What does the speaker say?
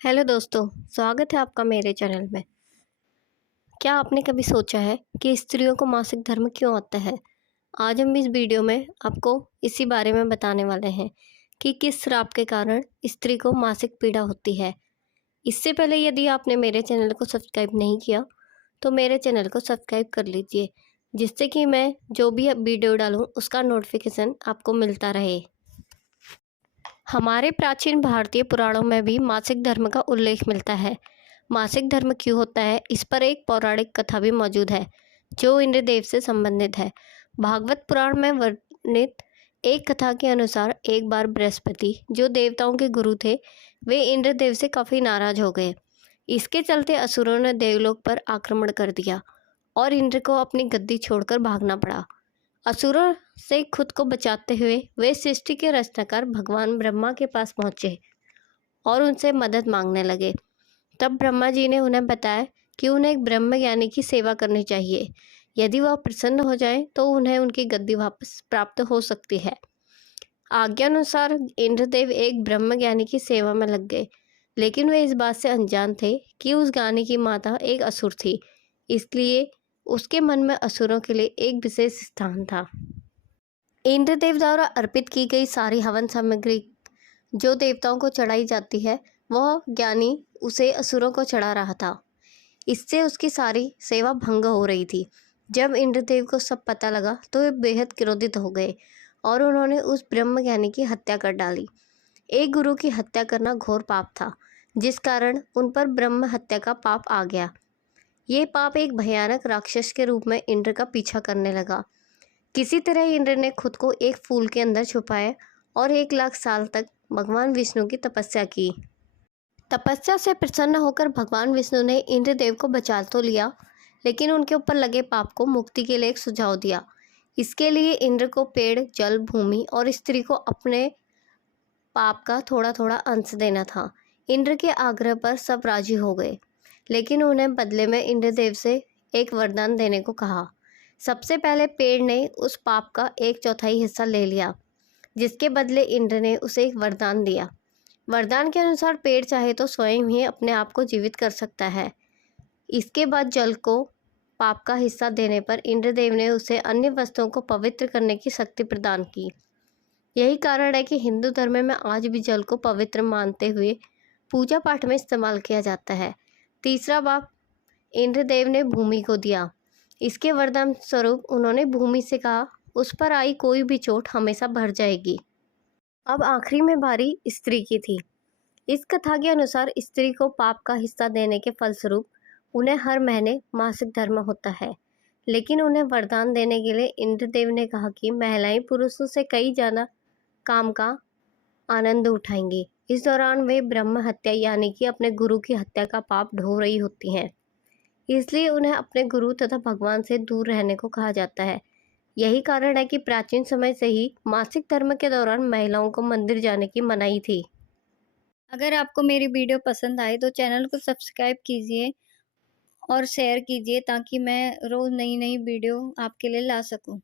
Hello दोस्तों, स्वागत है आपका मेरे चैनल में। क्या आपने कभी सोचा है कि स्त्रियों को मासिक धर्म क्यों आता है? आज हम इस वीडियो में आपको इसी बारे में बताने वाले हैं कि किस श्राप के कारण स्त्री को मासिक पीड़ा होती है। इससे पहले यदि आपने मेरे चैनल को सब्सक्राइब नहीं किया तो मेरे चैनल को सब्सक्राइब कर लीजिए, जिससे कि मैं जो भी वीडियो डालूँ उसका नोटिफिकेशन आपको मिलता रहे। हमारे प्राचीन भारतीय पुराणों में भी मासिक धर्म का उल्लेख मिलता है। मासिक धर्म क्यों होता है, इस पर एक पौराणिक कथा भी मौजूद है जो इंद्रदेव से संबंधित है। भागवत पुराण में वर्णित एक कथा के अनुसार एक बार बृहस्पति, जो देवताओं के गुरु थे, वे इंद्रदेव से काफ़ी नाराज हो गए। इसके चलते असुरों ने देवलोक पर आक्रमण कर दिया और इंद्र को अपनी गद्दी छोड़कर भागना पड़ा। असुरों से खुद को बचाते हुए वे सृष्टि के रचनाकार भगवान ब्रह्मा के पास पहुंचे और उनसे मदद मांगने लगे। तब ब्रह्मा जी ने उन्हें बताया कि उन्हें एक ब्रह्म ज्ञानी की सेवा करनी चाहिए। यदि वह प्रसन्न हो जाए तो उन्हें उनकी गद्दी वापस प्राप्त हो सकती है। आज्ञानुसार इंद्रदेव एक ब्रह्म ज्ञानी की सेवा में लग गए, लेकिन वे इस बात से अनजान थे कि उस ज्ञानी की माता एक असुर थी। इसलिए उसके मन में असुरों के लिए एक विशेष स्थान था। इंद्रदेव द्वारा अर्पित की गई सारी हवन सामग्री जो देवताओं को चढ़ाई जाती है, वह ज्ञानी उसे असुरों को चढ़ा रहा था। इससे उसकी सारी सेवा भंग हो रही थी। जब इंद्रदेव को सब पता लगा तो वे बेहद क्रोधित हो गए और उन्होंने उस ब्रह्म ज्ञानी की हत्या कर डाली। एक गुरु की हत्या करना घोर पाप था, जिस कारण उन पर ब्रह्म हत्या का पाप आ गया। ये पाप एक भयानक राक्षस के रूप में इंद्र का पीछा करने लगा। किसी तरह इंद्र ने खुद को एक फूल के अंदर छुपाया और 1 लाख साल तक भगवान विष्णु की तपस्या की। तपस्या से प्रसन्न होकर भगवान विष्णु ने इंद्रदेव को बचा तो लिया, लेकिन उनके ऊपर लगे पाप को मुक्ति के लिए एक सुझाव दिया। इसके लिए इंद्र को पेड़, जल, भूमि और स्त्री को अपने पाप का थोड़ा थोड़ा अंश देना था। इंद्र के आग्रह पर सब राजी हो गए, लेकिन उन्हें बदले में इंद्रदेव से एक वरदान देने को कहा। सबसे पहले पेड़ ने उस पाप का 1/4 हिस्सा ले लिया, जिसके बदले इंद्र ने उसे एक वरदान दिया। वरदान के अनुसार पेड़ चाहे तो स्वयं ही अपने आप को जीवित कर सकता है। इसके बाद जल को पाप का हिस्सा देने पर इंद्रदेव ने उसे अन्य वस्तुओं को पवित्र करने की शक्ति प्रदान की। यही कारण है कि हिंदू धर्म में आज भी जल को पवित्र मानते हुए पूजा पाठ में इस्तेमाल किया जाता है। तीसरा पाप इंद्रदेव ने भूमि को दिया। इसके वरदान स्वरूप उन्होंने भूमि से कहा, उस पर आई कोई भी चोट हमेशा भर जाएगी। अब आखिरी में बारी स्त्री की थी। इस कथा के अनुसार स्त्री को पाप का हिस्सा देने के फलस्वरूप उन्हें हर महीने मासिक धर्म होता है, लेकिन उन्हें वरदान देने के लिए इंद्रदेव ने कहा कि महिलाएं पुरुषों से कई ज़्यादा काम का आनंद उठाएंगी। इस दौरान वे ब्रह्म हत्या यानी कि अपने गुरु की हत्या का पाप ढो रही होती हैं। इसलिए उन्हें अपने गुरु तथा भगवान से दूर रहने को कहा जाता है। यही कारण है कि प्राचीन समय से ही मासिक धर्म के दौरान महिलाओं को मंदिर जाने की मनाही थी। अगर आपको मेरी वीडियो पसंद आए तो चैनल को सब्सक्राइब कीजिए और शेयर कीजिए ताकि मैं रोज़ नई नई वीडियो आपके लिए ला सकूं।